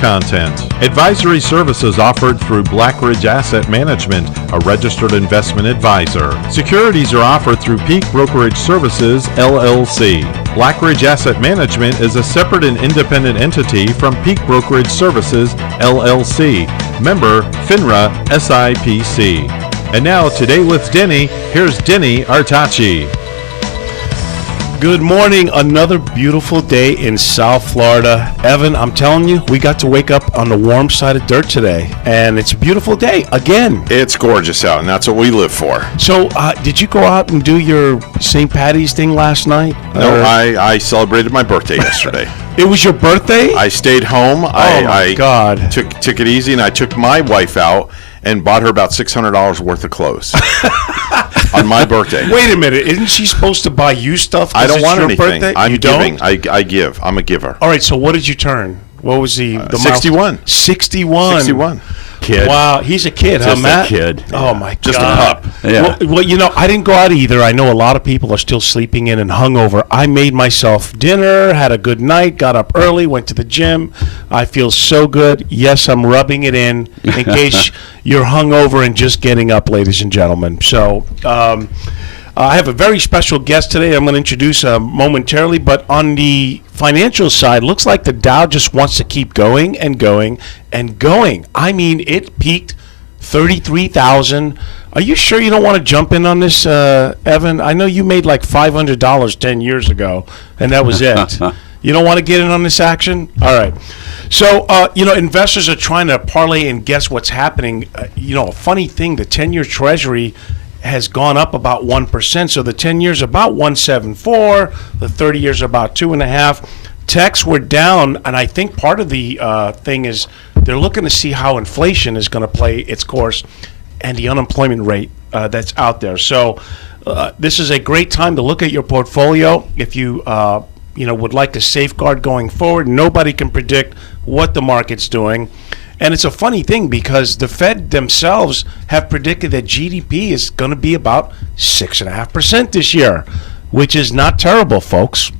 content. Advisory services offered through Brokerage Asset Management, a registered investment advisor. Securities are offered through Peak Brokerage Services, LLC. Brokerage Asset Management is a separate and independent entity from Peak Brokerage Services, LLC. Member FINRA SIPC. And now, Today with Denny, here's Denny Artachi. Good morning. Another beautiful day in South Florida. Evan, I'm telling you, we got to wake up on the warm side of dirt today, and it's a beautiful day again. It's gorgeous out, and that's what we live for. So, did you go out and do your St. Patty's thing last night? No, I celebrated my birthday yesterday. It was your birthday? I stayed home. My God. Took it easy, and I took my wife out and bought her about $600 worth of clothes on my birthday. Wait a minute. Isn't she supposed to buy you stuff? I don't want anything. Birthday? I'm you giving. Don't? I give. I'm a giver. All right, so what did you turn? What was the 61. 61. 61. Kid. Wow, he's a kid, Just huh, Matt? a kid. Oh, my God. Just a pup. Yeah. Well, you know, I didn't go out either. I know a lot of people are still sleeping in and hungover. I made myself dinner, had a good night, got up early, went to the gym. I feel so good. Yes, I'm rubbing it in case you're hungover and just getting up, ladies and gentlemen. So, I have a very special guest today I'm going to introduce momentarily, but on the financial side, looks like the Dow just wants to keep going and going and going. I mean, it peaked 33,000. Are you sure you don't want to jump in on this, Evan? I know you made like $500 10 years ago, and that was it. You don't want to get in on this action? All right. So, investors are trying to parlay and guess what's happening. A funny thing, the 10-year Treasury has gone up about 1%. So the 10 years about 1.74, the 30 years about 2.5. Techs were down, and I think part of the thing is they're looking to see how inflation is going to play its course and the unemployment rate that's out there. So this is a great time to look at your portfolio if you would like to safeguard going forward. Nobody can predict what the market's doing. And it's a funny thing because the Fed themselves have predicted that GDP is going to be about 6.5% this year, which is not terrible, folks.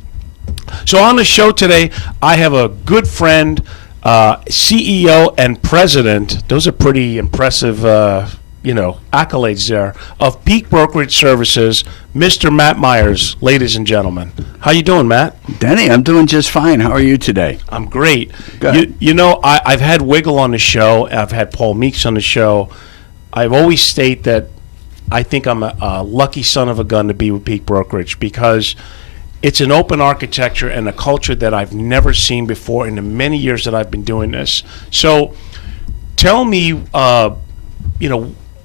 So on the show today, I have a good friend, CEO and president. Those are pretty impressive, accolades there, of Peak Brokerage Services, Mr. Matt Myers, ladies and gentlemen. How you doing, Matt? Denny, I'm doing just fine. How are you today? I'm great. Good. I've had Wiggle on the show. I've had Paul Meeks on the show. I've always state that I think I'm a lucky son of a gun to be with Peak Brokerage because it's an open architecture and a culture that I've never seen before in the many years that I've been doing this. So tell me,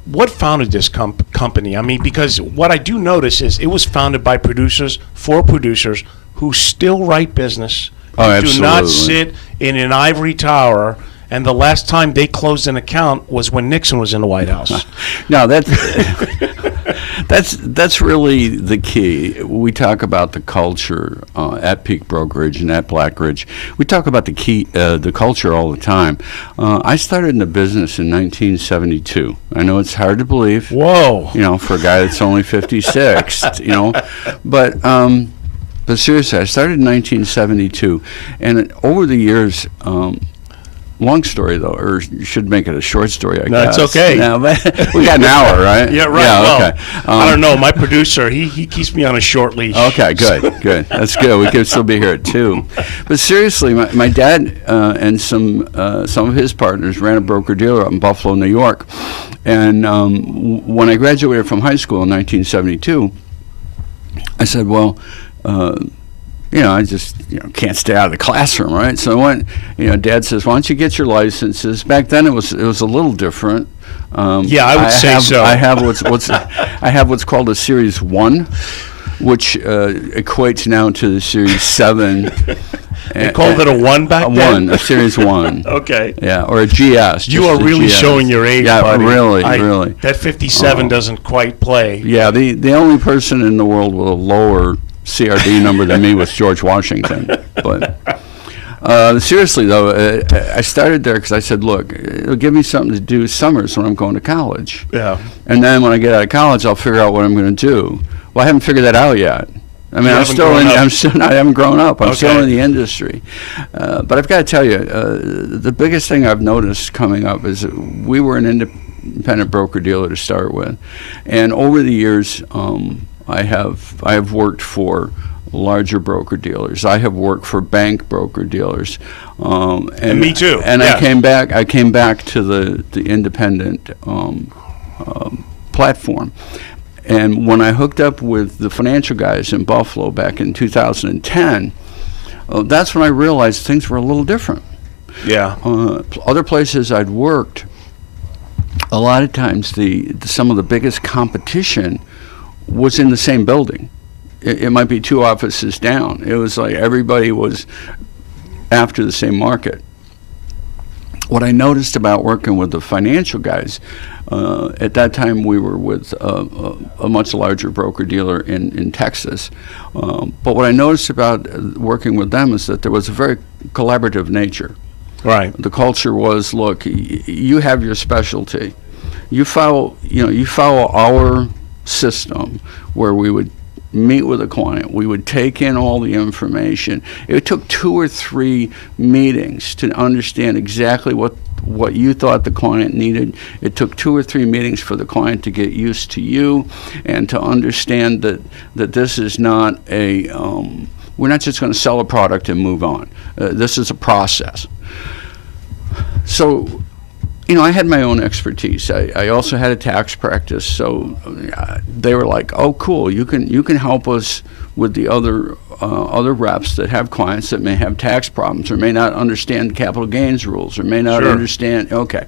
what founded this company? I mean, because what I do notice is it was founded by producers for producers who still write business, absolutely. Do not sit in an ivory tower. And the last time they closed an account was when Nixon was in the White House. No, that's really the key. We talk about the culture at Peak Brokerage and at Brokerage. We talk about the culture all the time. I started in the business in 1972. I know it's hard to believe. Whoa! For a guy that's only 56. But seriously, I started in 1972, and over the years. Long story, though, or you should make it a short story, I guess. No, it's okay. No, but we got an hour, right? Yeah, right. Yeah, well, okay. I don't know. My producer, he keeps me on a short leash. Okay, good. That's good. We could still be here at 2. But seriously, my dad and some of his partners ran a broker-dealer up in Buffalo, New York. And when I graduated from high school in 1972, I said, well, I just can't stay out of the classroom, right? So I went. Dad says, "Why don't you get your licenses?" Back then, it was a little different. Yeah, I would say so. I have what's called a Series 1, which equates now to the Series 7. They called it a 1 back then? A Series 1. Okay. Yeah, or a GS. You are really showing your age, buddy. Yeah, really. That 57 doesn't quite play. Yeah, the only person in the world with a lower CRD number than me was George Washington. But seriously, though, I started there because I said, look, it'll give me something to do summers when I'm going to college. Yeah. And then when I get out of college, I'll figure out what I'm going to do. Well, I haven't figured that out yet. I mean, I haven't grown up. I'm still in the industry. But I've got to tell you, the biggest thing I've noticed coming up is that we were an independent broker-dealer to start with. And over the years, I have worked for larger broker-dealers. I have worked for bank broker-dealers. And me too. And I came back to the independent platform. And when I hooked up with the financial guys in Buffalo back in 2010, that's when I realized things were a little different. Yeah. Other places I'd worked, a lot of times some of the biggest competition was in the same building. It might be 2 offices down. It was like everybody was after the same market. What I noticed about working with the financial guys, at that time we were with a much larger broker-dealer in Texas. But what I noticed about working with them is that there was a very collaborative nature. Right. The culture was, look, you have your specialty. You follow our system where we would meet with a client. We would take in all the information. It took 2 or 3 meetings to understand exactly what you thought the client needed. It took 2 or 3 meetings for the client to get used to you and to understand that this is not we're not just going to sell a product and move on. This is a process. So, I had my own expertise. I also had a tax practice, so they were like, "Oh, cool! You can help us with the other reps that have clients that may have tax problems or may not understand capital gains rules or may not understand." Okay,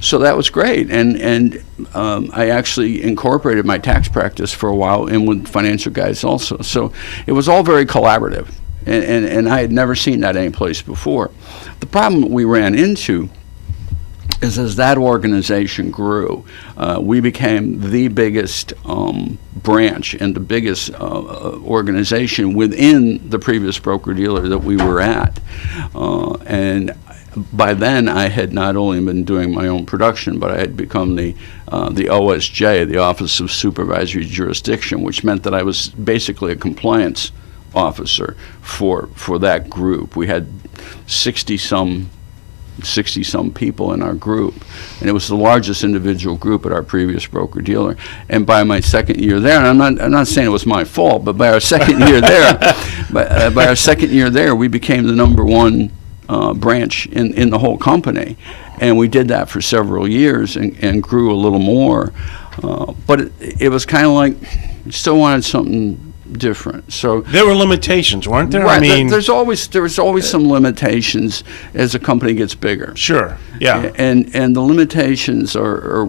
so that was great, and I actually incorporated my tax practice for a while in with financial guys also. So it was all very collaborative, and I had never seen that anyplace before. The problem we ran into is as that organization grew, we became the biggest branch and the biggest organization within the previous broker-dealer that we were at. And by then, I had not only been doing my own production, but I had become the OSJ, the Office of Supervisory Jurisdiction, which meant that I was basically a compliance officer for that group. We had 60-some people in our group, and it was the largest individual group at our previous broker-dealer. And by my second year there, and I'm not saying it was my fault, but by our second year there, we became the number 1 branch in the whole company, and we did that for several years and grew a little more. But it was kind of like, still wanted something different. So there were limitations, weren't there? Right. I mean, there's always some limitations as a company gets bigger. Sure. Yeah. And the limitations are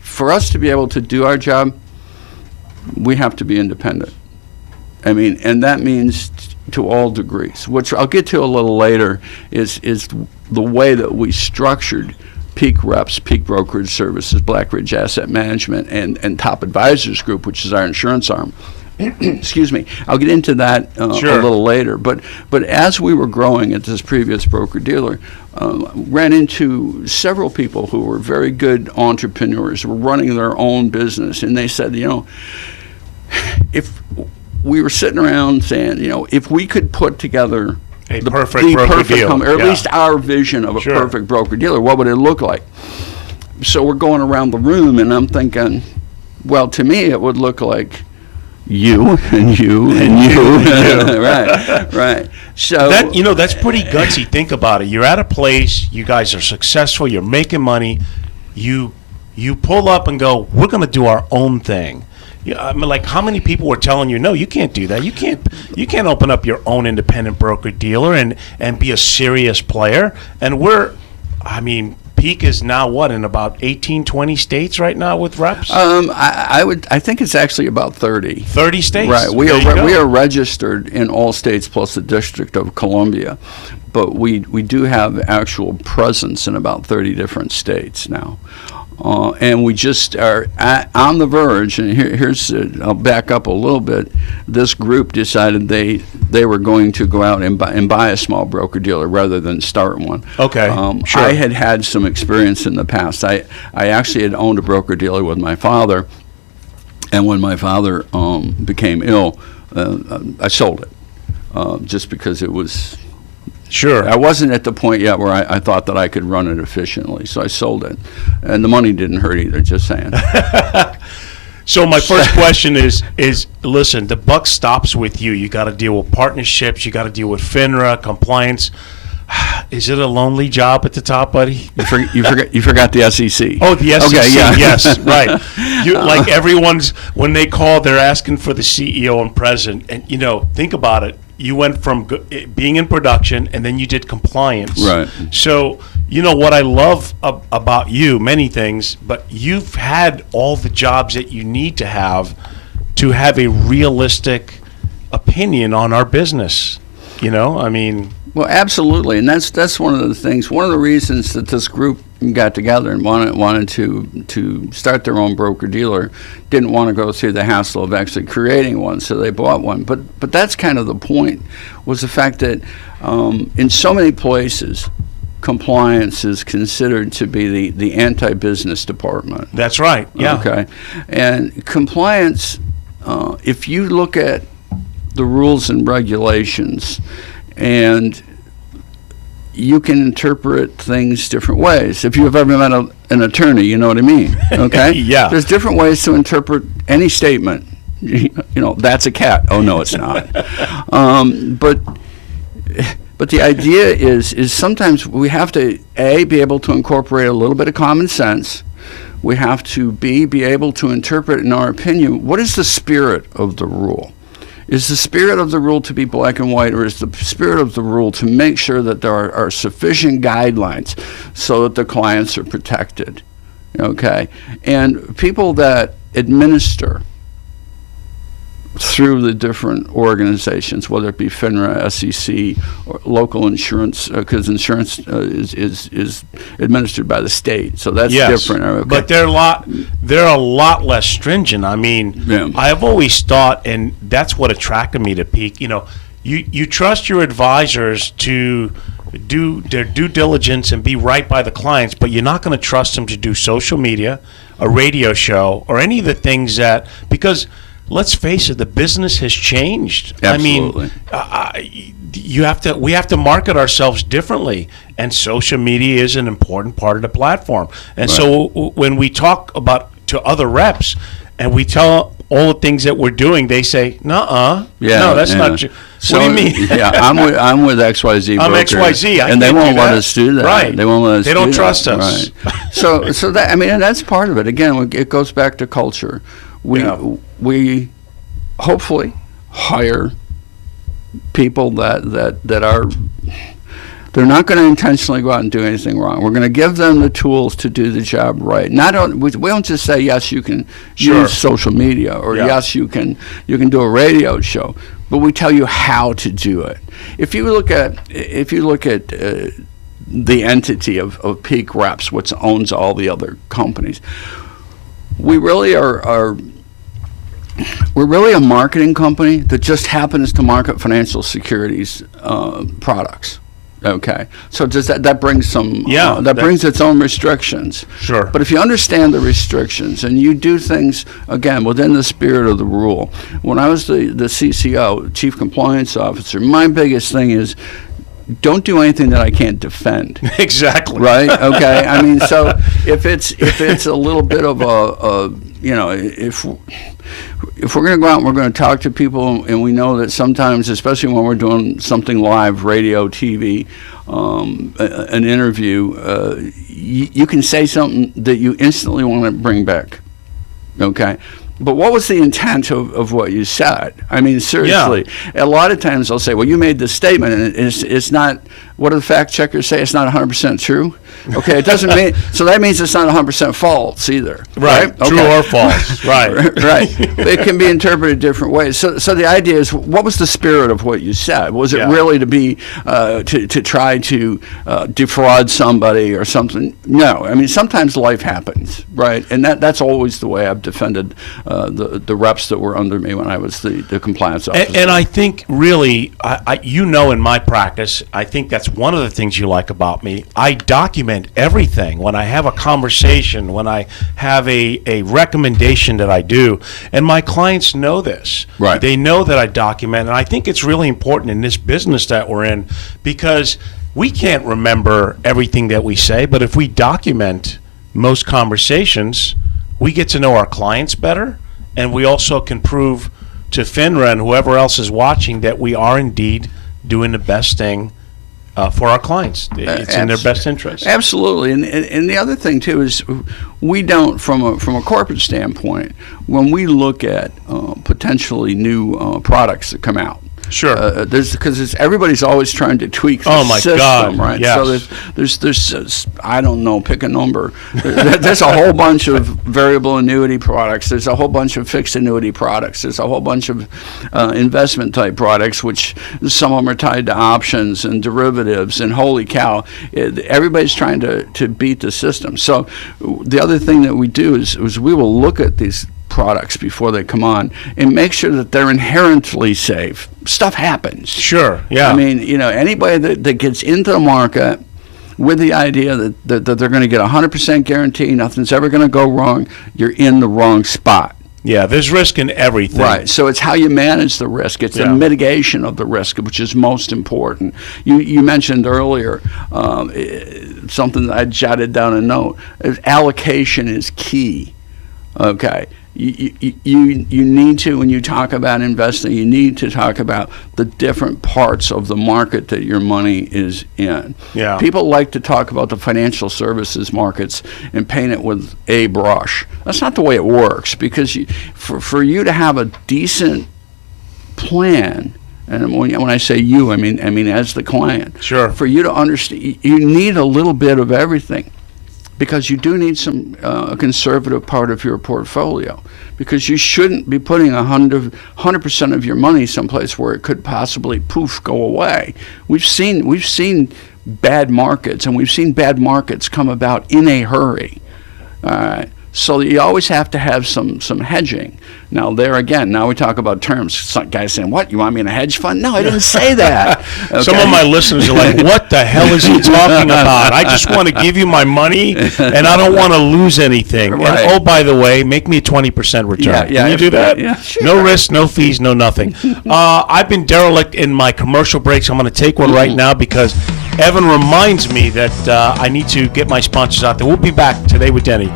for us to be able to do our job, we have to be independent. I mean, and that means to all degrees, which I'll get to a little later, is the way that we structured Peak Reps, Peak Brokerage Services, Blackridge Asset Management, and Top Advisors Group, which is our insurance arm. Excuse me. I'll get into that a little later. But as we were growing at this previous broker-dealer, ran into several people who were very good entrepreneurs, were running their own business, and they said, if we were sitting around saying, if we could put together the perfect broker-dealer, or at least our vision of a perfect broker-dealer, what would it look like? So we're going around the room, and I'm thinking, well, to me, it would look like you and you and you. right. So that's pretty gutsy. Think about it. You're at a place, you guys are successful, you're making money, you pull up and go, we're going to do our own thing. I mean, like, how many people were telling you, no, you can't do that. You can't open up your own independent broker dealer and be a serious player. And Peak is now what, in about 18, 20 states right now with reps? I think it's actually about 30. 30 states. Right. We are registered in all states plus the District of Columbia, but we do have actual presence in about 30 different states now. And we just are on the verge, and here's I'll back up a little bit. This group decided they were going to go out and buy a small broker-dealer rather than start one. Okay, sure. I had some experience in the past. I actually had owned a broker-dealer with my father, and when my father became ill, I sold it just because it was. Sure. I wasn't at the point yet where I thought that I could run it efficiently, so I sold it, and the money didn't hurt either. Just saying. So my first question is listen, the buck stops with you. You got to deal with partnerships. You got to deal with FINRA compliance. Is it a lonely job at the top, buddy? You forgot the SEC. Oh, the SEC. Okay, yeah. Yes, right. Like everyone's, when they call, they're asking for the CEO and president. And, think about it. You went from being in production, and then you did compliance. Right. So, what I love about you, many things, but you've had all the jobs that you need to have a realistic opinion on our business. Well, absolutely, and that's one of the things. One of the reasons that this group got together and wanted to start their own broker dealer, didn't want to go through the hassle of actually creating one, so they bought one. But that's kind of the point, was the fact that in so many places, compliance is considered to be the anti-business department. That's right. Yeah. Okay, and compliance, if you look at the rules and regulations, and you can interpret things different ways. If you've ever met an attorney, you know what I mean, okay? Yeah. There's different ways to interpret any statement. That's a cat. Oh, no, it's not. But the idea is sometimes we have to, A, be able to incorporate a little bit of common sense. We have to, B, be able to interpret, in our opinion, what is the spirit of the rule? Is the spirit of the rule to be black and white, or is the spirit of the rule to make sure that there are sufficient guidelines so that the clients are protected? Okay? And people that administer through the different organizations, whether it be FINRA, SEC, or local insurance, because insurance is administered by the state, so that's different. Okay. But they're a lot less stringent. I've always thought, and that's what attracted me to Peak. You trust your advisors to do their due diligence and be right by the clients, but you're not going to trust them to do social media, a radio show, or any of the things because let's face it, the business has changed. Absolutely. We have to market ourselves differently, and social media is an important part of the platform. And so when we talk to other reps and we tell all the things that we're doing, they say, "Nuh-uh, no, that's not true." So, what do you mean? Yeah, I'm with XYZ. I'm Broker, XYZ, and they won't let us do that. Right? They won't let us. They don't trust us. Right. So that and that's part of it. Again, it goes back to culture. We hopefully hire people that are, they're not going to intentionally go out and do anything wrong. We're going to give them the tools to do the job right. We don't just say, yes, you can use social media, or yes, you can do a radio show, but we tell you how to do it. If you look at the entity of Peak Reps, which owns all the other companies, we really we're really a marketing company that just happens to market financial securities products. Okay, so does that brings some brings its own restrictions. Sure. But if you understand the restrictions and you do things again within the spirit of the rule. When I was the CCO, Chief Compliance Officer, my biggest thing is, don't do anything that I can't defend. Exactly. Right? Okay. So if it's a little bit of if we're going to go out and we're going to talk to people, and we know that sometimes, especially when we're doing something live, radio, TV, an interview, you can say something that you instantly want to bring back. Okay? But what was the intent of what you said? Seriously. Yeah. A lot of times they'll say, well, you made this statement, and it's not, what do the fact checkers say? It's not 100% true. Okay, it doesn't mean, so that means it's not 100% false either. Right, okay. True or false, right. Right, it can be interpreted different ways. So the idea is, what was the spirit of what you said? Was it really to be, to try to defraud somebody or something? No, sometimes life happens, right? And that's always the way I've defended the reps that were under me when I was the compliance officer. And I think really, in my practice, I think that's that's one of the things you like about me. I document everything. When I have a conversation, when I have a recommendation that I do, and my clients know this. Right. They know that I document, and I think it's really important in this business that we're in, because we can't remember everything that we say, but if we document most conversations, we get to know our clients better, and we also can prove to FINRA and whoever else is watching that we are indeed doing the best thing for our clients. It's in their best interest. Absolutely, and the other thing too is we don't, from a corporate standpoint, when we look at potentially new products that come out. Sure. Because everybody's always trying to tweak the system, God. right? Yes. So there's I don't know, pick a number. There's a whole bunch of variable annuity products. There's a whole bunch of fixed annuity products. There's a whole bunch of investment type products, which some of them are tied to options and derivatives. And holy cow, everybody's trying to beat the system. So the other thing that we do is we will look at these products before they come on and make sure that they're inherently safe. Stuff happens. Sure, yeah. I mean, anybody that gets into the market with the idea that they're going to get 100% guarantee, nothing's ever going to go wrong, you're in the wrong spot. Yeah, there's risk in everything. Right. So it's how you manage the risk. It's the mitigation of the risk, which is most important. You mentioned earlier something that I jotted down a note. Allocation is key. Okay. You need to, when you talk about investing, you need to talk about the different parts of the market that your money is in. Yeah. People like to talk about the financial services markets and paint it with a brush. That's not the way it works, because for you to have a decent plan, and when I say you, I mean as the client. Sure. For you to understand, you need a little bit of everything. Because you do need some a conservative part of your portfolio, because you shouldn't be putting 100% of your money someplace where it could possibly poof go away. We've seen bad markets, and we've seen bad markets come about in a hurry. All right. So you always have to have some hedging. Now there again, now we talk about terms. Some guys saying, "What, you want me in a hedge fund?" No, I didn't say that. Okay. Some of my listeners are like, "What the hell is he talking about? I just want to give you my money, and I don't want to lose anything." Right. And oh, by the way, make me a 20% return. Yeah, Can you do that? Yeah, sure. No risk, no fees, no nothing. I've been derelict in my commercial breaks. I'm going to take one right now because Evan reminds me that I need to get my sponsors out there. We'll be back today with Denny.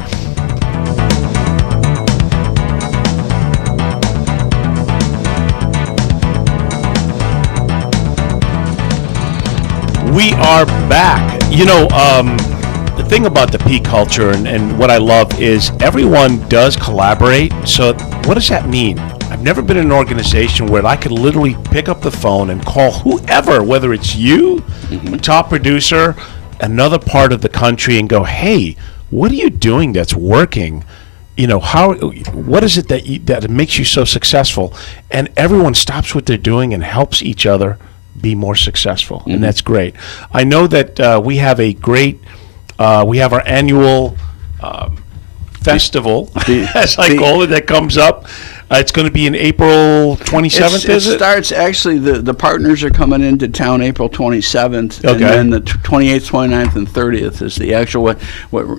We are back. The thing about the P culture and what I love is everyone does collaborate. So what does that mean? I've never been in an organization where I could literally pick up the phone and call whoever, whether it's you, a top producer, another part of the country, and go, "Hey, what are you doing that's working? What is it that makes you so successful?" And everyone stops what they're doing and helps each other be more successful, and that's great. I know that we have a great, we have our annual festival, as I call it, that comes up. It's going to be in April 27th, is it? It starts, actually, the partners are coming into town April 27th, Okay. and then the 28th, 29th, and 30th is the actual,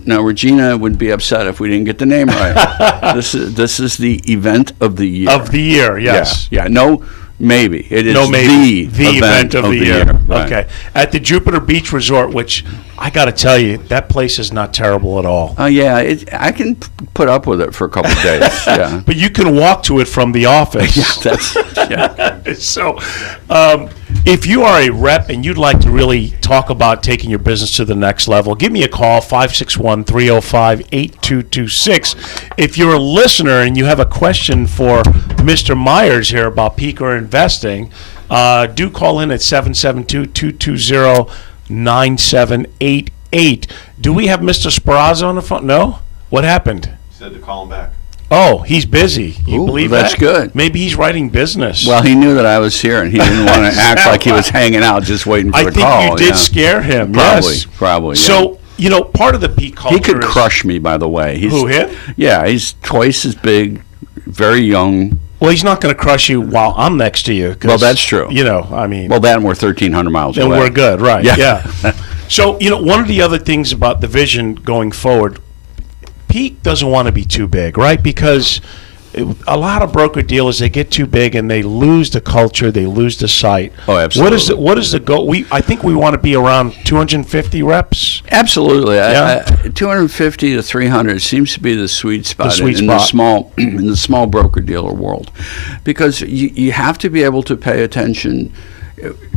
now Regina would be upset if we didn't get the name right. This is the event of the year. Of the year, yes. Yeah, no, maybe. It is No, maybe. the event of the year. Right. Okay. At the Jupiter Beach Resort, which I got to tell you, that place is not terrible at all. Yeah, I can put up with it for a couple of days. Yeah. But you can walk to it from the office. Yeah. So, if you are a rep and you'd like to really talk about taking your business to the next level, give me a call, 561-305-8226. If you're a listener and you have a question for Mr. Myers here about peak or investing, do call in at 772-220-9788. Do we have Mr. Speranza on the phone? No? What happened? He said to call him back. Oh, he's busy. You Ooh, believe that's that? good. Maybe he's writing business. Well, he knew that I was here, and he didn't want to act like he was hanging out just waiting for I the think call. you did scare him. Probably, yes. probably. Yeah. So, part of the peak culture He could is- crush me, by the way. Who, him? Yeah, he's twice as big, very young. Well, he's not going to crush you while I'm next to you. 'Cause, Well, that's true. I mean. Well, that and we're 1,300 miles And away. we're good, right? Yeah. Yeah. So, one of the other things about the vision going forward, Peak doesn't want to be too big, right? Because a lot of broker dealers, they get too big and they lose the culture, they lose the sight. Oh, absolutely. What is the goal? I think we want to be around 250 reps. Absolutely. Yeah. 250 to 300 seems to be the sweet spot, in the small broker dealer world, because you have to be able to pay attention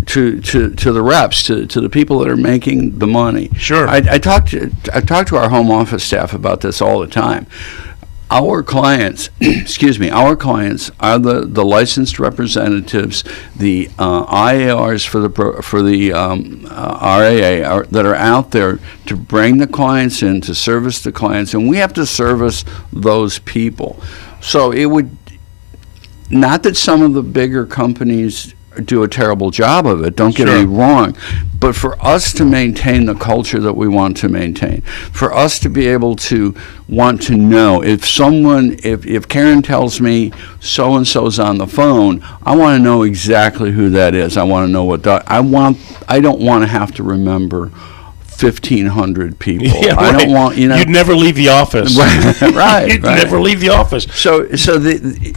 to the reps, to the people that are making the money. Sure. I talk to our home office staff about this all the time. Our clients, our clients are the licensed representatives, the IARs for the RAA that are out there to bring the clients in, to service the clients, and we have to service those people. So it would, not that some of the bigger companies do a terrible job of it, don't get me wrong, but for us to maintain the culture that we want to maintain, for us to be able to want to know if Karen tells me so and so's on the phone, I want to know exactly who that is. I want to know I don't want to have to remember 1,500 people. Yeah, I don't want, You'd never leave the office. right. You'd never leave the office. So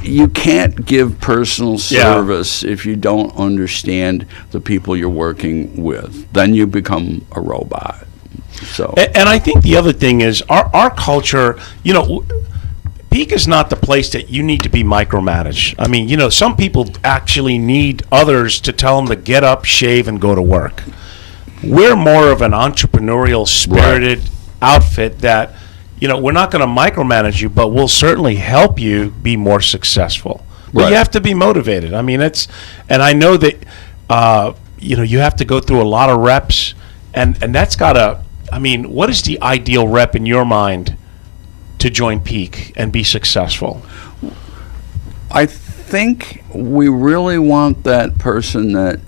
you can't give personal service if you don't understand the people you're working with. Then you become a robot. So. And I think the other thing is our culture, Peak is not the place that you need to be micromanaged. I mean, some people actually need others to tell them to get up, shave, and go to work. We're more of an entrepreneurial, spirited outfit that, we're not going to micromanage you, but we'll certainly help you be more successful. But you have to be motivated. I mean, and I know that, you have to go through a lot of reps, and that's got to, what is the ideal rep in your mind to join Peak and be successful? I think we really want that person that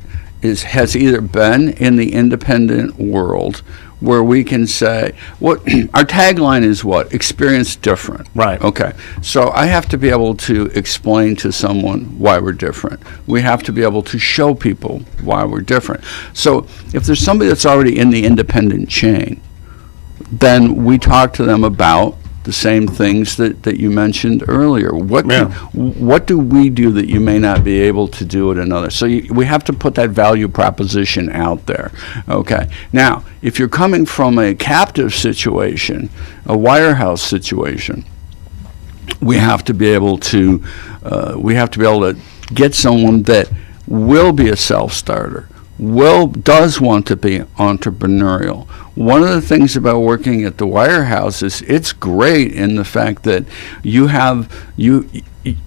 has either been in the independent world, where we can say, our tagline is what? Experience different. Right. Okay. So I have to be able to explain to someone why we're different. We have to be able to show people why we're different. So if there's somebody that's already in the independent chain, then we talk to them about the same things that you mentioned earlier. What do we do that you may not be able to do at another? So we have to put that value proposition out there. Okay. Now, if you're coming from a captive situation, a wirehouse situation, we have to be able to get someone that will be a self-starter, does want to be entrepreneurial. One of the things about working at the wirehouse is it's great in the fact that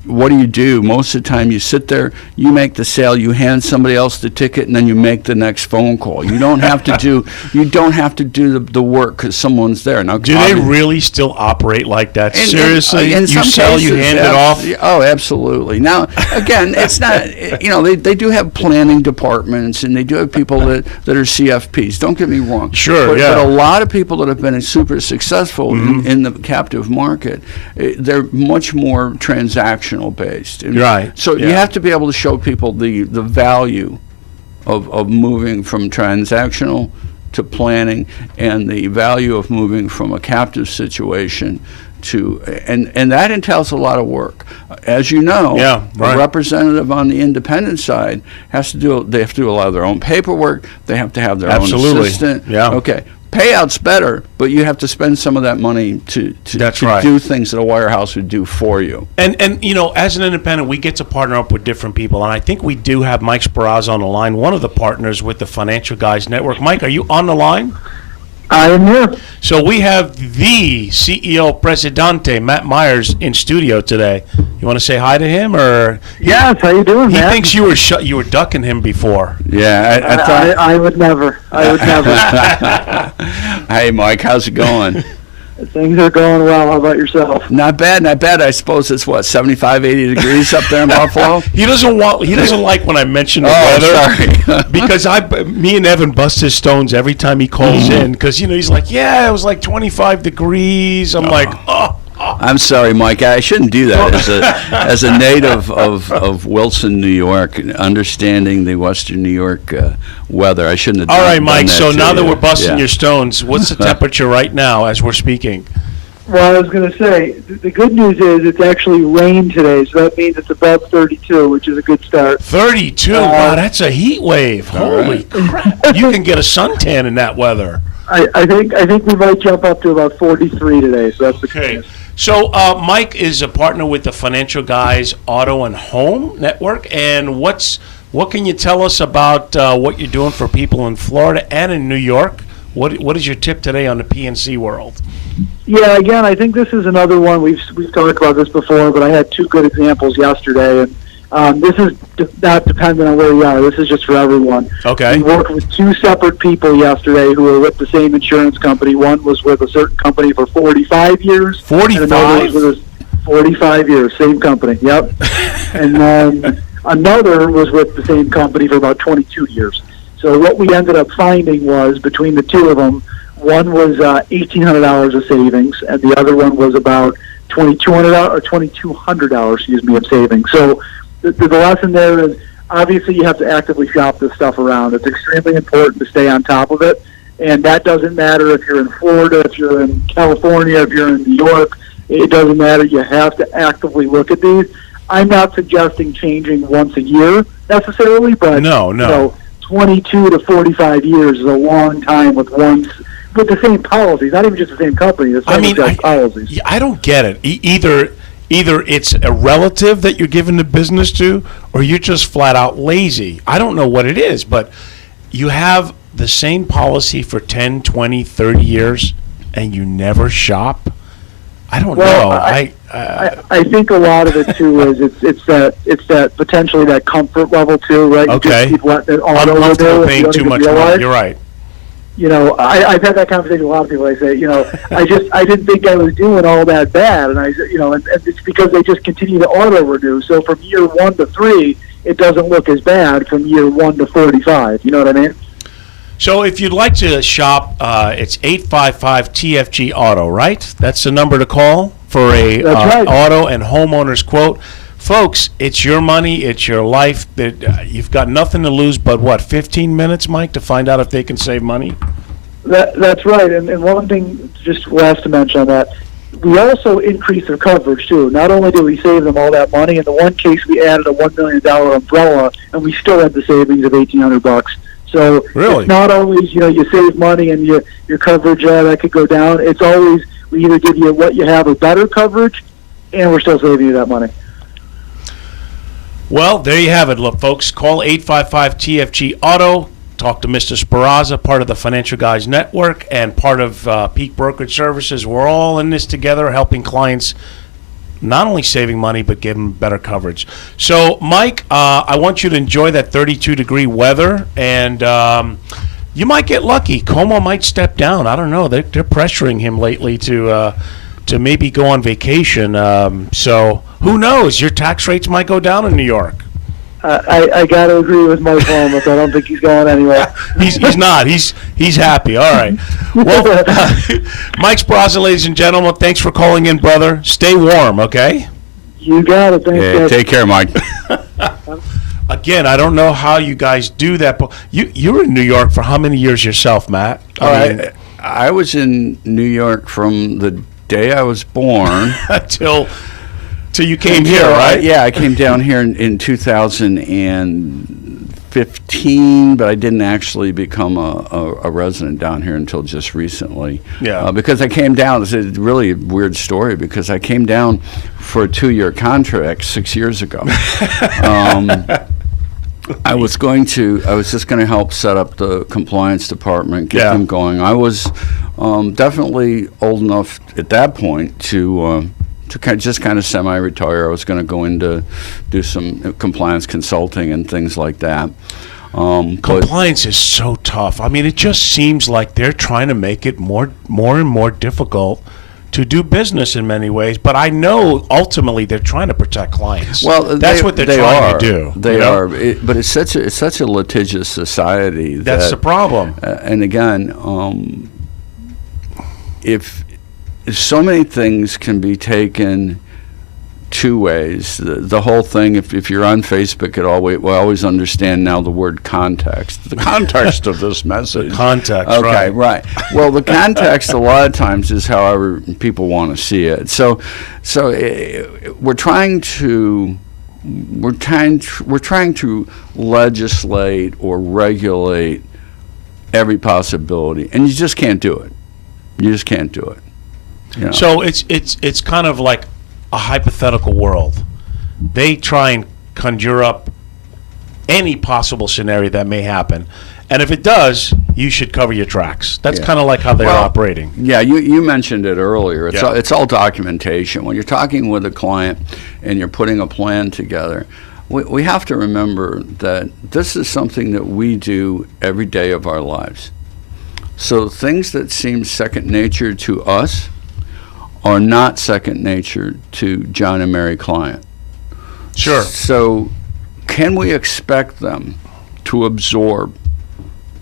what do? Most of the time you sit there, you make the sale, you hand somebody else the ticket, and then you make the next phone call. You don't have to do the work because someone's there. Now, do they really still operate like that? Seriously? In you some sell, cases, you hand it off? Oh, absolutely. Now, again, it's not, they do have planning departments, and they do have people that are CFPs. Don't get me wrong. Sure, but a lot of people that have been super successful in the captive market, they're much more transactional based. Right. So you have to be able to show people the value of moving from transactional to planning, and the value of moving from a captive situation to, and that entails a lot of work. As you know, a representative on the independent side they have to do a lot of their own paperwork. They have to have their own assistant. Yeah. Okay. Payout's better, but you have to spend some of that money to do things that a wirehouse would do for you. And as an independent, we get to partner up with different people, and I think we do have Mike Sparazzo on the line, one of the partners with the Financial Guys Network. Mike, are you on the line? I am here. So we have the CEO Presidente, Matt Myers, in studio today. You want to say hi to him, or? Yes, how you doing, He Matt? thinks you were ducking him before. Yeah, I thought. I would never. Hey, Mike, how's it going? Things are going well. How about yourself? Not bad. I suppose it's 75, 80 degrees up there in Buffalo. He doesn't like when I mention the weather. Sorry. Because me and Evan bust his stones every time he calls in, because he's like, yeah, it was like 25 degrees. I'm like, oh. I'm sorry, Mike. I shouldn't do that. As a native of Wilson, New York, understanding the Western New York weather, I shouldn't have All right, done Mike. that So to now that you. we're busting Yeah. your stones, what's the temperature right now as we're speaking? Well, I was going to say, the good news is it's actually rained today, so that means it's above 32, which is a good start. 32. Wow, that's a heat wave. Holy right. crap! You can get a suntan in that weather. I think we might jump up to about 43 today, so that's the Okay. good news. So Mike is a partner with the Financial Guys Auto and Home Network, and what can you tell us about what you're doing for people in Florida and in New York? What is your tip today on the PNC world? Yeah, again, I think this is another one. We've talked about this before, but I had two good examples yesterday, and this is not dependent on where you are. This is just for everyone. Okay. We worked with two separate people yesterday who were with the same insurance company. One was with a certain company for 45 years. 45? And another was with 45 years, same company. Yep. And then another was with the same company for about 22 years. So what we ended up finding was, between the two of them, one was $1,800 of savings, and the other one was about $2,200, excuse me, of savings. So the lesson there is, obviously you have to actively shop this stuff around. It's extremely important to stay on top of it, and that doesn't matter if you're in Florida, if you're in California, if you're in New York. It doesn't matter. You have to actively look at these. I'm not suggesting changing once a year necessarily, but No. You know, 22 to 45 years is a long time with the same policies, not even just the same company, the same exact policies. I don't get it. Either it's a relative that you're giving the business to, or you're just flat out lazy. I don't know what it is, but you have the same policy for 10, 20, 30 years, and you never shop. I don't know. I think a lot of it too is it's that potentially that comfort level too, right? Okay. You just keep letting it auto Uncomfortable renew, paying you too don't much even money. realize. You're right. You know, I've had that conversation with a lot of people. I say, you know, I didn't think I was doing all that bad, and and it's because they just continue to auto renew. So from year 1 to 3, it doesn't look as bad from year 1 to 45. You know what I mean? So if you'd like to shop, it's 855-TFG Auto, right? That's the number to call for a That's right. auto and homeowner's quote. Folks, it's your money, it's your life. You've got nothing to lose but, 15 minutes, Mike, to find out if they can save money? That's right. And one thing, just last to mention on that, we also increased their coverage too. Not only did we save them all that money, in the one case we added a $1 million umbrella, and we still had the savings of $1,800. So Really? It's not always, you save money and your coverage that could go down. It's always, we either give you what you have or better coverage, and we're still saving you that money. Well, there you have it. Look, folks, call 855-TFG Auto. Talk to Mr. Sparazza, part of the Financial Guys Network and part of Peak Brokerage Services. We're all in this together, helping clients not only saving money, but giving better coverage. So, Mike, I want you to enjoy that 32-degree weather, and you might get lucky. Como might step down. I don't know. They're pressuring him lately to maybe go on vacation. So who knows? Your tax rates might go down in New York. I got to agree with Mike Holmes. I don't think he's going anywhere. He's not. He's happy. All right. Well, Mike Sparazza, ladies and gentlemen, thanks for calling in, brother. Stay warm, okay? You got it. Thanks, Yeah, guys. take care, Mike. Again, I don't know how you guys do that, but you were in New York for how many years yourself, Matt? I was in New York from the day I was born Till you came here, right? Yeah, I came down here in 2015, but I didn't actually become a resident down here until just recently. Yeah. Because I came down, it's a really weird story, because I came down for a 2-year contract 6 years ago. I was just going to help set up the compliance department, get them going. I was definitely old enough at that point to kind of semi-retire. I was going to go into do some compliance consulting and things like that. Compliance is so tough. I mean, it just seems like they're trying to make it more and more difficult to do business in many ways. But I know ultimately they're trying to protect clients. Well, that's what they're trying to do. They are, but it's such a litigious society. That's the problem. And again, if so many things can be taken two ways. The whole thing, if you're on Facebook at all, we always understand now the word context. The context of this message. Context, okay, right. Well, the context a lot of times is however people want to see it. So we're trying to legislate or regulate every possibility, and you just can't do it. You just can't do it. You know? So it's kind of like a hypothetical world. They try and conjure up any possible scenario that may happen, and if it does, you should cover your tracks. That's kind of like how they're operating. Yeah, you mentioned it earlier. It's Yeah. all documentation. When you're talking with a client and you're putting a plan together, we have to remember that this is something that we do every day of our lives. So things that seem second nature to us are not second nature to John and Mary Client. Sure. So can we expect them to absorb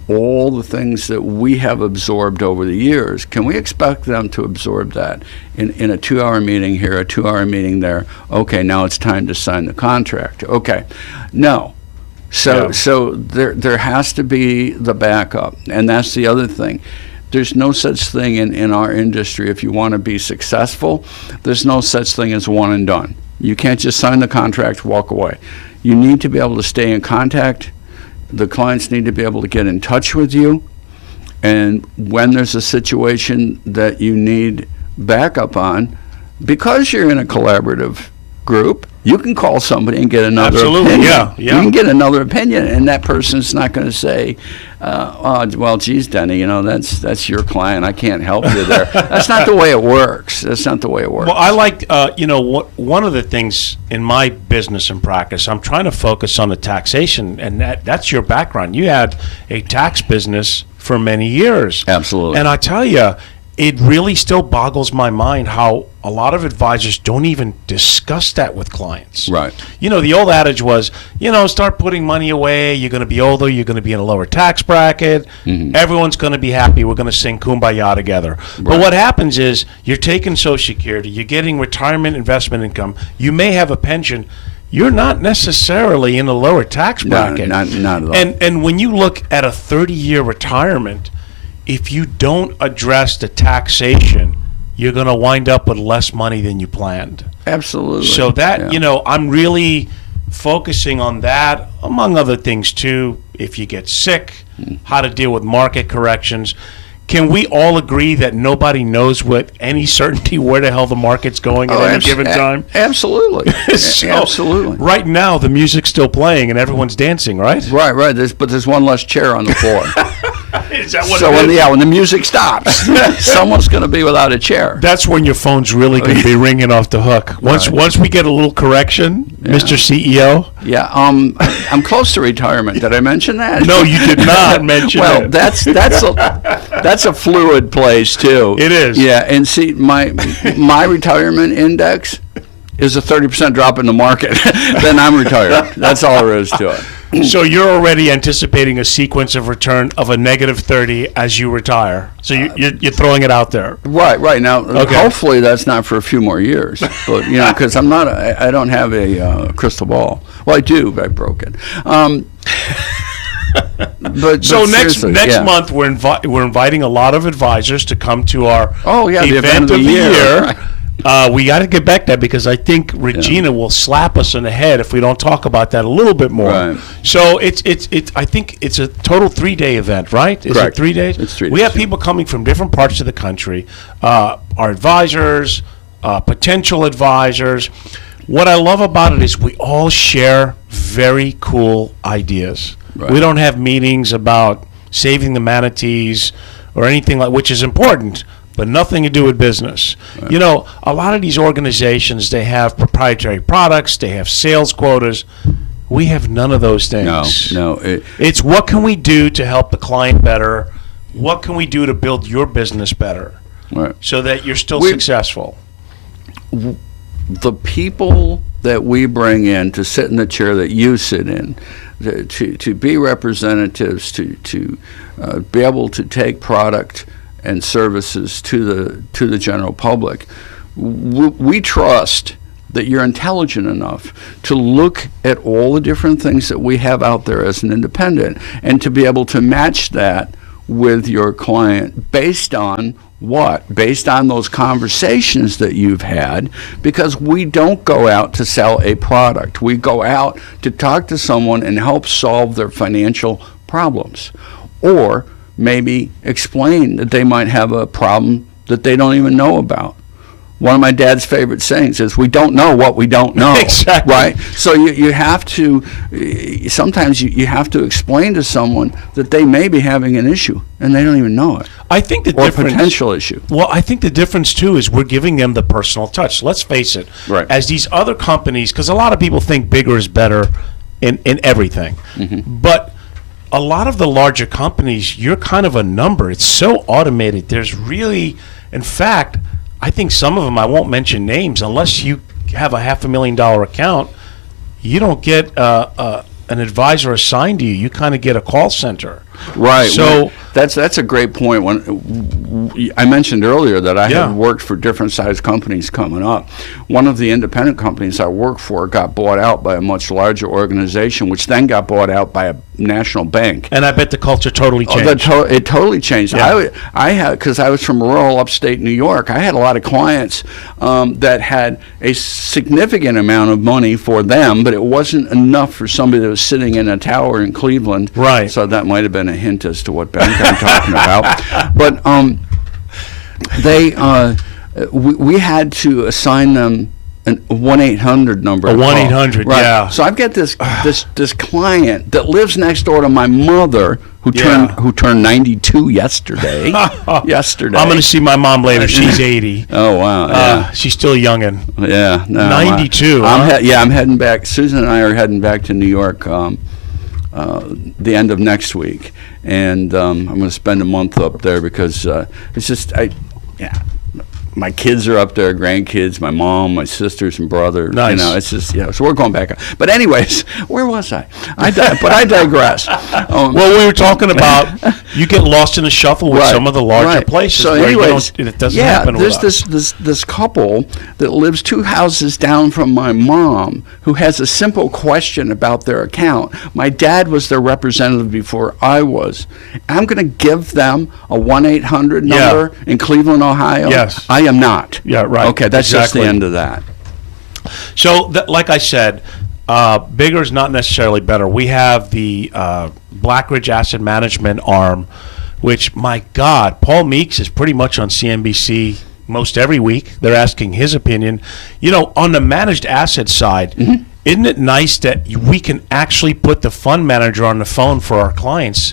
all the things that we have absorbed over the years? Can we expect them to absorb that in a 2-hour meeting here, a 2-hour meeting there? Okay, now it's time to sign the contract. Okay, no. So there has to be the backup, and that's the other thing. There's no such thing in our industry. If you want to be successful, there's no such thing as one and done. You can't just sign the contract, walk away. You need to be able to stay in contact. The clients need to be able to get in touch with you. And when there's a situation that you need backup on, because you're in a collaborative group, you can call somebody and get another opinion. Yeah. You can get another opinion, and that person's not going to say, well, geez, Denny, that's your client. I can't help you there. That's not the way it works. That's not the way it works. Well, I like, one of the things in my business and practice, I'm trying to focus on the taxation, and that's your background. You had a tax business for many years. Absolutely. And I tell you, it really still boggles my mind how a lot of advisors don't even discuss that with clients. Right. The old adage was, start putting money away. You're going to be older. You're going to be in a lower tax bracket. Mm-hmm. Everyone's going to be happy. We're going to sing Kumbaya together. Right. But what happens is you're taking Social Security. You're getting retirement investment income. You may have a pension. You're not necessarily in a lower tax bracket. No, not at all. And when you look at a 30-year retirement, if you don't address the taxation, you're going to wind up with less money than you planned. Absolutely. So that, I'm really focusing on that, among other things too. If you get sick, how to deal with market corrections. Can we all agree that nobody knows with any certainty where the hell the market's going at any given time? Absolutely. Absolutely. Right now, the music's still playing and everyone's dancing, right? Right. But there's one less chair on the floor. Is that what so it is? when the music stops, someone's going to be without a chair. That's when your phone's really going to be ringing off the hook. Once we get a little correction, Mr. CEO. Yeah, I'm close to retirement. Did I mention that? No, you did not mention well, it. that's a fluid place too. It is. Yeah, and see, my retirement index is a 30% drop in the market. Then I'm retired. That's all there is to it. So you're already anticipating a sequence of return of a negative 30 as you retire. So you're throwing it out there. Right. Now, Okay. Hopefully that's not for a few more years. But, because I don't have a crystal ball. Well, I do, but I broke it. But So next seriously, month we're inviting a lot of advisors to come to our the event of the year. We got to get back to that because I think Regina will slap us in the head if we don't talk about that a little bit more. Right. So it's I think it's a total 3-day event, right? Is Correct. it 3 days? It's 3 days. We have people coming from different parts of the country, our advisors, potential advisors. What I love about it is we all share very cool ideas. Right. We don't have meetings about saving the manatees or anything like, which is important, but nothing to do with business. Right. A lot of these organizations, they have proprietary products, they have sales quotas. We have none of those things. No. It's what can we do to help the client better? What can we do to build your business better Right. so that you're still successful? The people that we bring in to sit in the chair that you sit in, to be representatives, to be able to take product and services to the general public, we trust that you're intelligent enough to look at all the different things that we have out there as an independent and to be able to match that with your client based on what? Based on those conversations that you've had, because we don't go out to sell a product. We go out to talk to someone and help solve their financial problems, or maybe explain that they might have a problem that they don't even know about. One of my dad's favorite sayings is, we don't know what we don't know. Exactly. Right? So you have to, sometimes you have to explain to someone that they may be having an issue and they don't even know it. I think the Or a difference, potential issue. Well, I think the difference too is we're giving them the personal touch. Let's face it. Right. As these other companies, because a lot of people think bigger is better in everything, but a lot of the larger companies, you're kind of a number. It's so automated. There's really, in fact, I think some of them, I won't mention names, unless you have a $500,000 account, you don't get an advisor assigned to you. You kind of get a call center. Right. So that's a great point. When I mentioned earlier that I Yeah. had worked for different size companies coming up. One of the independent companies I worked for got bought out by a much larger organization, which then got bought out by a national bank. and I bet the culture totally changed. It totally changed. Yeah. I had, because I was from rural upstate New York, I had a lot of clients that had a significant amount of money for them, but it wasn't enough for somebody that was sitting in a tower in Cleveland. Right. So that might have been a hint as to what bank I'm talking about. But we had to assign them a 1-800 number. A to call. 1-800, Right. yeah. So I've got this client that lives next door to my mother, who turned 92 yesterday. Yesterday. I'm going to see my mom later. She's 80. Oh wow! Yeah, She's still youngin'. yeah. No, 92, I'm heading back. Susan and I are heading back to New York the end of next week, and I'm going to spend a month up there because it's just my kids are up there, grandkids, my mom, my sisters and brother. Nice. You know, it's just so we're going back. But anyways, where was I? But I digress. Well, we were talking about you get lost in the shuffle with some of the larger places. So where anyways, it doesn't happen there's with us. this couple that lives 2 houses down from my mom who has a simple question about their account. My dad was their representative before I was. I'm going to give them a 1-800 number in Cleveland, Ohio. Yes. I am not. Yeah, right. Okay, that's just the Exactly. end of that. So, like I said, bigger is not necessarily better. We have the Blackridge Asset Management arm, which, my God, Paul Meeks is pretty much on CNBC most every week. They're asking his opinion. You know, on the managed asset side, isn't it nice that we can actually put the fund manager on the phone for our clients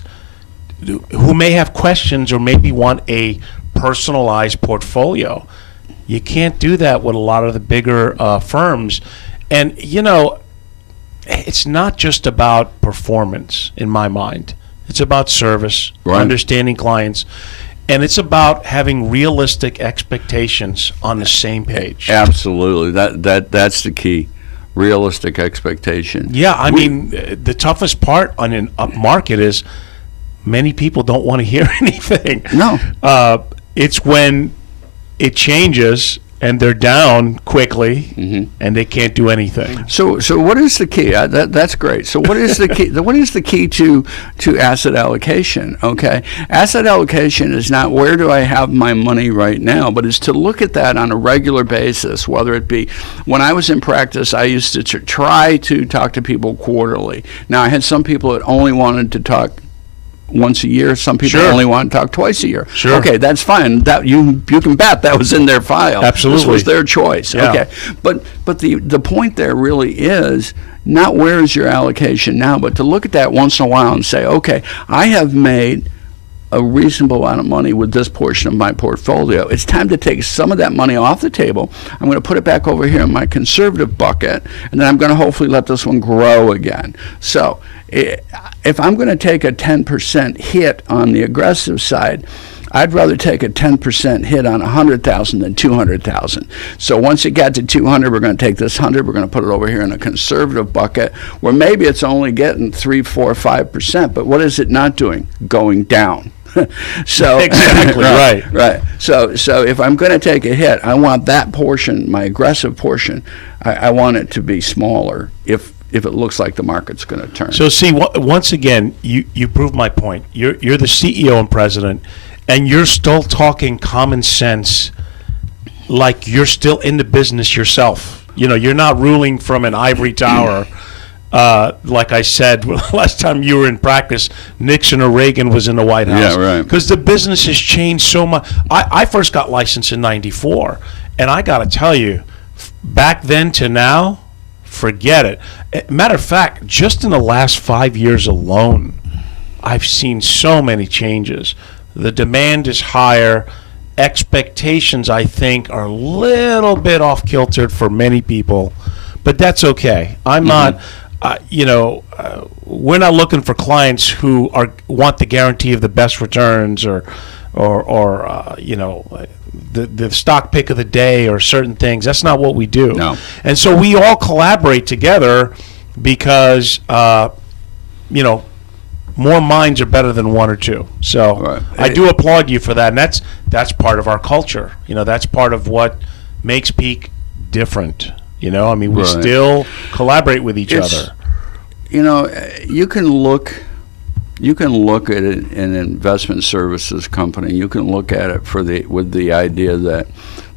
who may have questions or maybe want a personalized portfolio? You can't do that with a lot of the bigger firms. And, you know, it's not just about performance in my mind. It's about service, understanding clients, and it's about having realistic expectations on the same page. Absolutely. That's the key. Realistic expectation. Yeah, I mean, the toughest part on an up market is many people don't want to hear anything. No. It's when it changes and they're down quickly and they can't do anything. So what is the key? That's great. So what is the key? What is the key to asset allocation? Okay, asset allocation is not where do I have my money right now, but is to look at that on a regular basis. Whether it be when I was in practice, I used to try to talk to people quarterly. Now I had some people that only wanted to talk once a year. Some people only want to talk twice a year. Sure. Okay, that's fine. That you can bet that was in their file. Absolutely. This was their choice. Yeah. Okay. But the point there really is not where is your allocation now, but to look at that once in a while and say, okay, I have made a reasonable amount of money with this portion of my portfolio. It's time to take some of that money off the table. I'm going to put it back over here in my conservative bucket, and then I'm going to hopefully let this one grow again. So if I'm going to take a 10% hit on the aggressive side, I'd rather take a 10% hit on 100,000 than 200,000. So once it got to 200, we're going to take this 100, we're going to put it over here in a conservative bucket where maybe it's only getting 3, 4, 5%, but what is it not doing? Going down. So Exactly, right. right. So if I'm going to take a hit, I want that portion, my aggressive portion, I want it to be smaller if it looks like the market's going to turn. So see, once again, you prove my point. You're the CEO and president, and you're still talking common sense, like you're still in the business yourself. You know, you're not ruling from an ivory tower. Like I said, last time you were in practice, Nixon or Reagan was in the White House. Yeah, right. Because the business has changed so much. I first got licensed in '94, and I got to tell you, back then to now, forget it. Matter of fact, just in the last 5 years alone, I've seen so many changes. The demand is higher. Expectations, I think, are a little bit off kiltered for many people, but that's okay. I'm not. We're not looking for clients who want the guarantee of the best returns or the stock pick of the day or certain things. That's not what we do. No. And so we all collaborate together because more minds are better than one or two. So Right. I do applaud you for that, and that's part of our culture. That's part of what makes Peak different. We Right. still collaborate with each It's- other. You can look at an investment services company. You can look at it with the idea that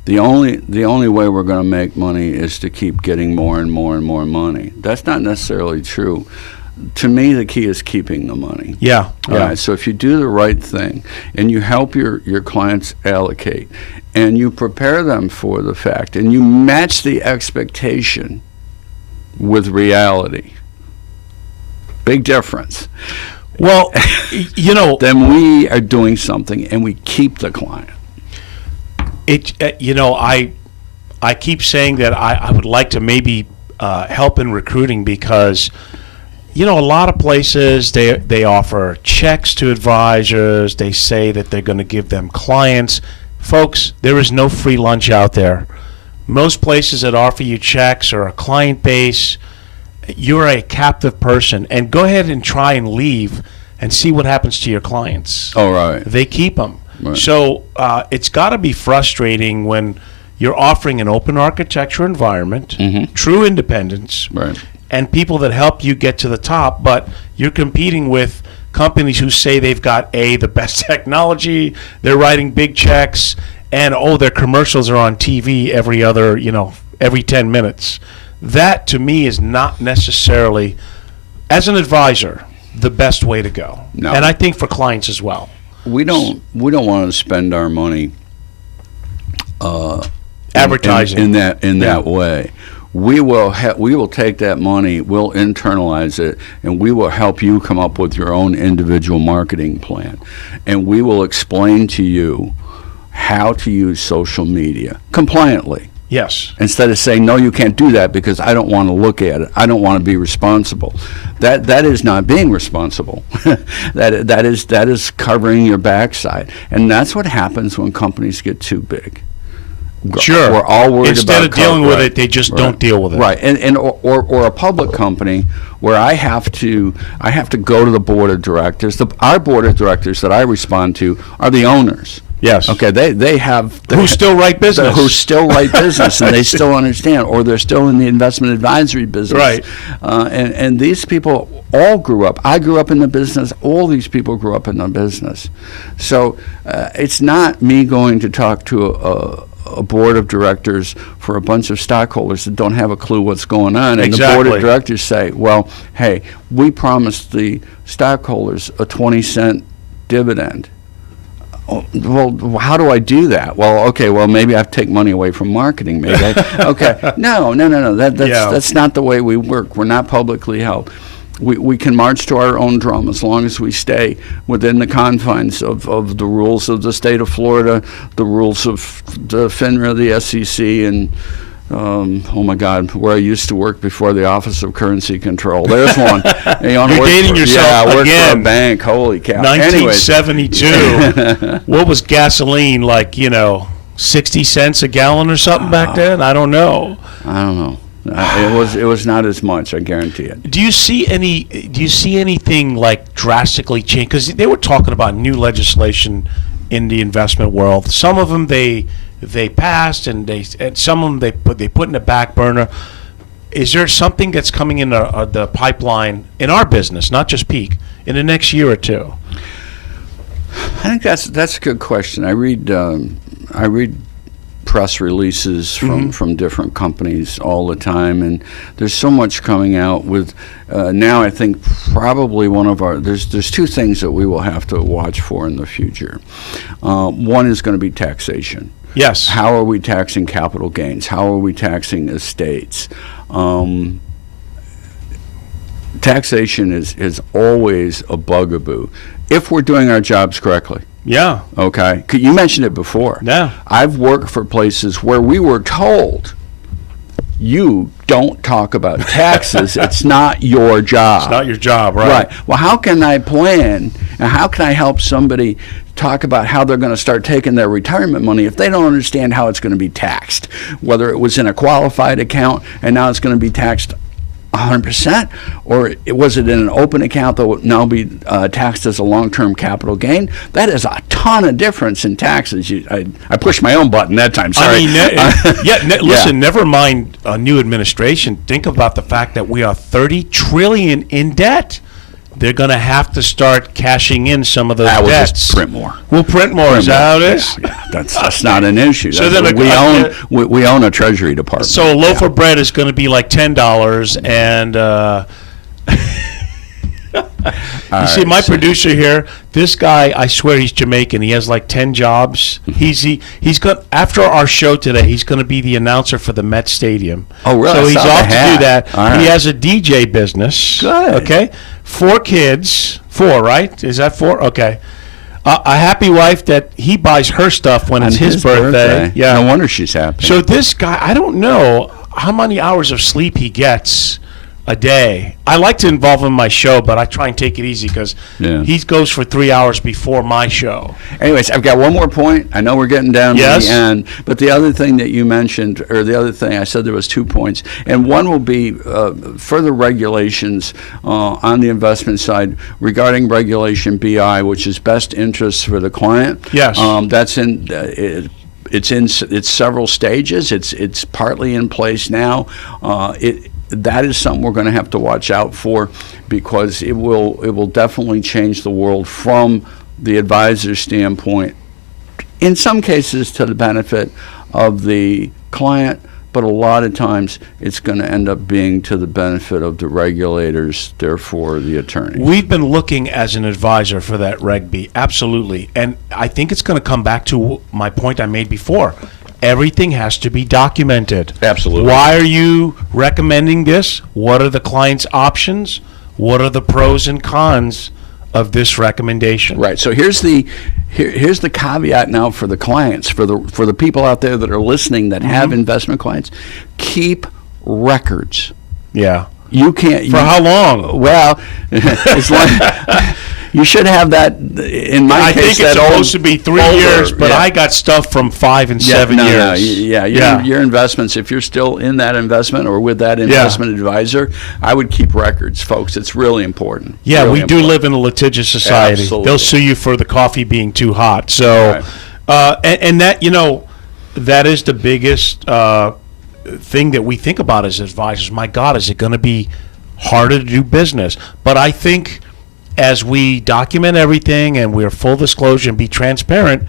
the only way we're going to make money is to keep getting more and more and more money. That's not necessarily true. To me, the key is keeping the money. Yeah. All right. So if you do the right thing and you help your clients allocate and you prepare them for the fact and you match the expectation with reality, big difference. Well, Then we are doing something and we keep the client. I keep saying that I would like to maybe help in recruiting because a lot of places they offer checks to advisors. They say that they're going to give them clients. Folks, there is no free lunch out there. Most places that offer you checks or a client base, you're a captive person. And go ahead and try and leave and see what happens to your clients. Oh, right. They keep them. Right. So it's got to be frustrating when you're offering an open architecture environment, true independence, Right. and people that help you get to the top, but you're competing with companies who say they've got the best technology, they're writing big checks, and their commercials are on TV every 10 minutes. That to me is not necessarily, as an advisor, the best way to go. No. And I think for clients as well. We don't want to spend our money Advertising. in that way. We will take that money, we'll internalize it, and we will help you come up with your own individual marketing plan. And we will explain to you how to use social media compliantly. Yes. Instead of saying, no, you can't do that because I don't want to look at it. I don't want to be responsible. That is not being responsible. that is covering your backside. And that's what happens when companies get too big. Sure. We're all worried Instead about of dealing with right. it, they just Right. don't deal with it. Right. Or a public company where I have to go to the board of directors. Our board of directors that I respond to are the owners. Yes. Okay. They Who still write business. Who still write business and they still understand, or they're still in the investment advisory business. Right. And these people all grew up. I grew up in the business. All these people grew up in the business. So it's not me going to talk to a board of directors for a bunch of stockholders that don't have a clue what's going on. And the board Exactly. of directors say, well, hey, we promised the stockholders a 20-cent dividend. Oh, well, how do I do that? Well, okay, maybe I have to take money away from marketing. Maybe. Okay. No. That's not the way we work. We're not publicly held. We can march to our own drum as long as we stay within the confines of the rules of the state of Florida, the rules of the FINRA, the SEC, and oh my God, where I used to work before, the Office of Currency Control. There's one. You're dating yourself yeah, I worked for again. a bank. Holy cow. 1972. What was gasoline, like, 60 cents a gallon or something back then? I don't know. I don't know. It was not as much, I guarantee it. Do you see anything like drastically change? Because they were talking about new legislation in the investment world. Some of them they passed, and some of them they put in the back burner. Is there something that's coming in the pipeline in our business, not just Peak, in the next year or two? I think that's a good question. I read press releases from different companies all the time, and there's so much coming out with now. I think probably one of our there's two things that we will have to watch for in the future. One is going to be taxation. Yes. How are we taxing capital gains? How are we taxing estates? Taxation is always a bugaboo if we're doing our jobs correctly. Yeah. Okay. You mentioned it before. Yeah. I've worked for places where we were told, you don't talk about taxes. It's not your job. It's not your job, right? Right. Well, how can I plan and how can I help somebody talk about how they're going to start taking their retirement money if they don't understand how it's going to be taxed? Whether it was in a qualified account and now it's going to be taxed 100%, or was it in an open account that will now be taxed as a long-term capital gain? That is a ton of difference in taxes. I pushed my own button that time. Sorry. I mean, listen. Never mind a new administration. Think about the fact that we are $30 trillion in debt. They're going to have to start cashing in some of those We'll debts. just print more. We'll print more. Is that how it is? Yeah. That's not an issue. So then we own a treasury department. So a loaf of bread is going to be like $10, and you see, my producer here, this guy, I swear he's Jamaican. He has like 10 jobs. He's got, after our show today, he's going to be the announcer for the Met Stadium. Oh, really? So he's off to do that. Right. He has a DJ business. Good. Okay. 4 kids. 4, right? Is that 4? Okay. A happy wife that he buys her stuff when it's his birthday. Yeah. No wonder she's happy. So this guy, I don't know how many hours of sleep he gets a day. I like to involve him in my show, but I try and take it easy because he goes for 3 hours before my show. Anyways, I've got one more point. I know we're getting down to the end, but the other thing that you mentioned, or the other thing I said, there was 2 points, and one will be further regulations on the investment side regarding Regulation BI, which is best interests for the client. Yes. That's in. It's several stages. It's partly in place now. That is something we're going to have to watch out for because it will definitely change the world from the advisor's standpoint, in some cases to the benefit of the client, but a lot of times it's going to end up being to the benefit of the regulators, therefore the attorney. We've been looking as an advisor for that Reg B, absolutely. And I think it's going to come back to my point I made before. Everything has to be documented. Absolutely. Why are you recommending this? What are the client's options? What are the pros and cons of this recommendation? Right. So here's the caveat now for the clients, for the people out there that are listening that have investment clients. Keep records. Yeah. You can't. For how long? Well, as long. You should have that. In my case, I think it's supposed to be 3 years, but I got stuff from 5 and 7 years. Your investments, if you're still in that investment or with that investment advisor, I would keep records, folks. It's really important. Yeah, really we important. do live in a litigious society. Absolutely. They'll sue you for the coffee being too hot. So, and that, that is the biggest thing that we think about as advisors. My God, is it going to be harder to do business? But I think as we document everything and we're full disclosure and be transparent,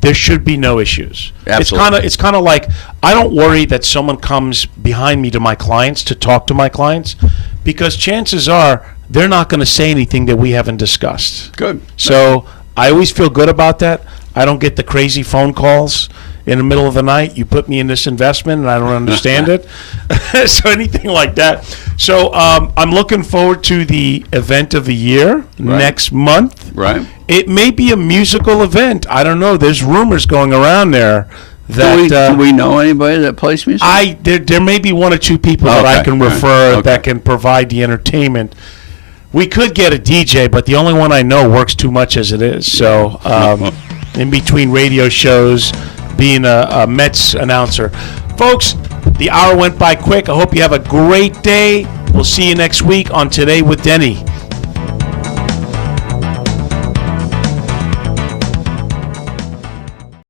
there should be no issues. Absolutely. It's kind of like I don't worry that someone comes behind me to my clients to talk to my clients because chances are they're not going to say anything that we haven't discussed. Good. So I always feel good about that. I don't get the crazy phone calls in the middle of the night. You put me in this investment and I don't understand it. So anything like that. So I'm looking forward to the event of the year next month. Right. It may be a musical event. I don't know. There's rumors going around there that do we know anybody that plays music? There may be 1 or 2 people that I can refer that can provide the entertainment. We could get a DJ, but the only one I know works too much as it is. So in between radio shows, being a Mets announcer. Folks, The hour went by quick. I hope you have a great day. We'll see you next week on Today with Denny.